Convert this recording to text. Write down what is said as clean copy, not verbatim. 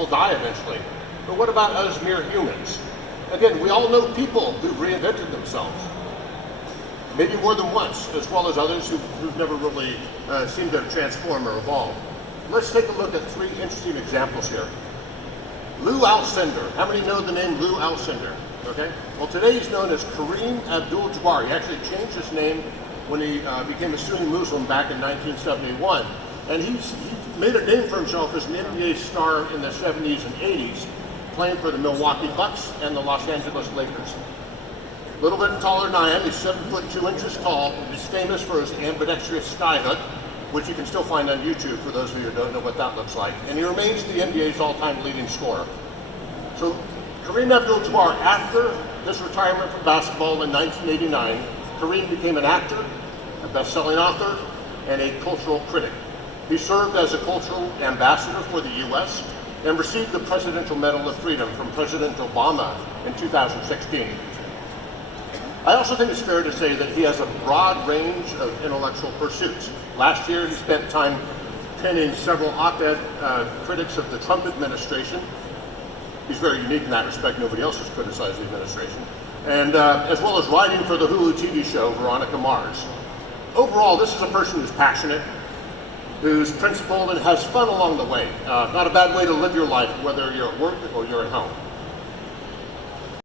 will die eventually. But what about us mere humans? Again, we all know people who've reinvented themselves. Maybe more than once, as well as others who've never really seemed to transform or evolve. Let's take a look at 3 interesting examples here. Lou Alcindor. How many know the name Lou Alcindor? Okay. Well, today he's known as Kareem Abdul Jabbar. He actually changed his name when he became a Sunni Muslim back in 1971. And he made a name for himself as an NBA star in the 70s and 80s, playing for the Milwaukee Bucks and the Los Angeles Lakers. A little bit taller than I am. He's 7 foot 2 inches tall. He's famous for his ambidextrous skyhook, which you can still find on YouTube for those of you who don't know what that looks like. And he remains the NBA's all-time leading scorer. So Kareem Abdul-Jabbar, after this retirement from basketball in 1989, Kareem became an actor, a best-selling author, and a cultural critic. He served as a cultural ambassador for the U.S. and received the Presidential Medal of Freedom from President Obama in 2016. I also think it's fair to say that he has a broad range of intellectual pursuits. Last year, he spent time penning several op-ed critics of the Trump administration. He's very unique in that respect. Nobody else has criticized the administration. And as well as writing for the Hulu TV show, Veronica Mars. Overall, this is a person who's passionate, who's principled, and has fun along the way. Not a bad way to live your life, whether you're at work or you're at home.